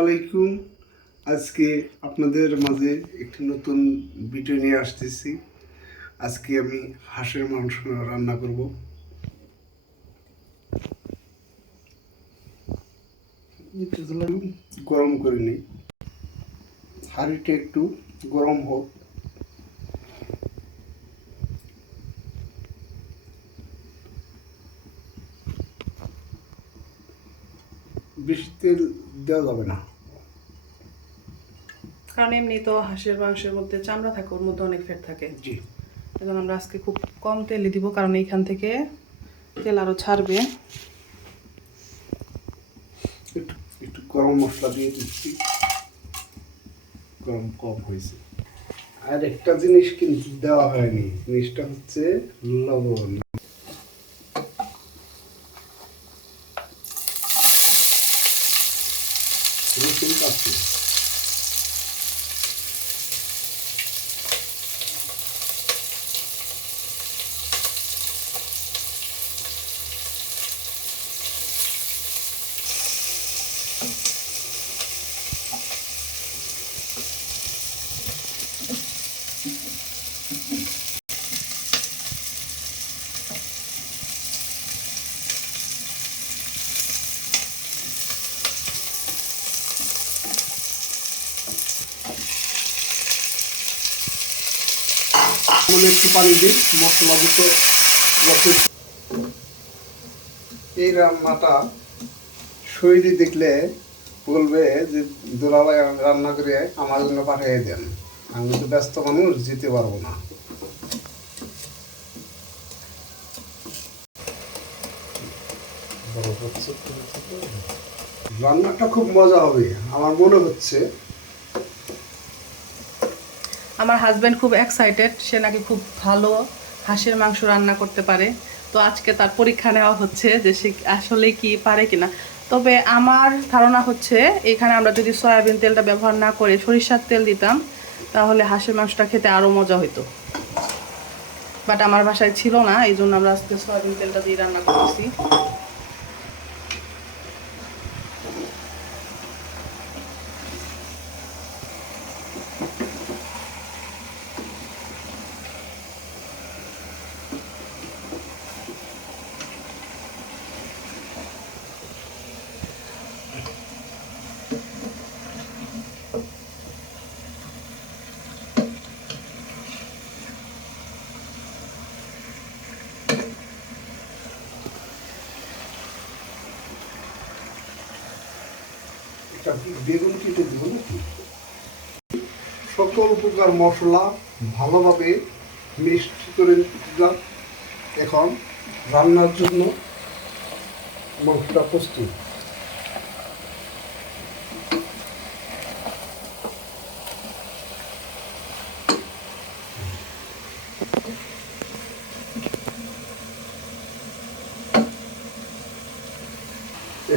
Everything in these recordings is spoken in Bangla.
আলাইকুম। আজকে আপনাদের মাঝে একটি নতুন ভিডিও নিয়ে আসতেছি। আজকে আমি হাঁসের মাংস রান্না করব। গরম করে নিই, হাঁড়িটা একটু গরম হোক। বেশি তেল দেওয়া যাবে না, কারণ এমনি তো হাঁসের মাংসের মধ্যে চামড়া থাকে, ওর মধ্যে অনেক ফ্যাট থাকে। জি। এখন আমরা আজকে খুব কম তেলই দিব, কারণ এইখান থেকে তেল আরও ছাড়বে। একটু একটু গরম মশলা দিয়ে দিচ্ছি, গরম কম হয়েছে। আর একটা জিনিস কিন্তু দেওয়া হয়নি, জিনিসটা হচ্ছে লবণ। রসুন কাটছি, একটু পানি দিই মশলা দুটো। এই রান্নাটা শৈলী দেখলে বলবে যে দুলাভাই রান্না করে আমার জন্য পাঠিয়ে দেন, আমি তো ব্যস্ত মানুষ, যেতে পারবো না। রান্নাটা খুব মজা হবে আমার মনে হচ্ছে। আমার হাজব্যান্ড খুব এক্সাইটেড, সে নাকি খুব ভালো হাঁসের মাংস রান্না করতে পারে। তো আজকে তার পরীক্ষা নেওয়া হচ্ছে যে সে আসলে কি পারে কিনা। তবে আমার ধারণা হচ্ছে এখানে আমরা যদি সয়াবিন তেলটা ব্যবহার না করে সরিষার তেল দিতাম, তাহলে হাঁসের মাংসটা খেতে আরও মজা হতো। বাট আমার বাসায় ছিল না, এই জন্য আমরা আজকে সয়াবিন তেলটা দিয়ে রান্না করতেছি। বেগুন কেটে দেবো নাকি? সকল প্রকার মশলা ভালোভাবে মিক্সড করে দিলাম। এখন রান্নার জন্য মাংসটা প্রস্তুত।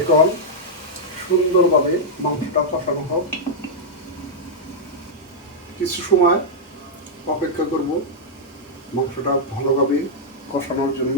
এখন সুন্দরভাবে মাংসটা কষানো হোক, কিছু সময় অপেক্ষা করব মাংসটা ভালোভাবে কষানোর জন্য।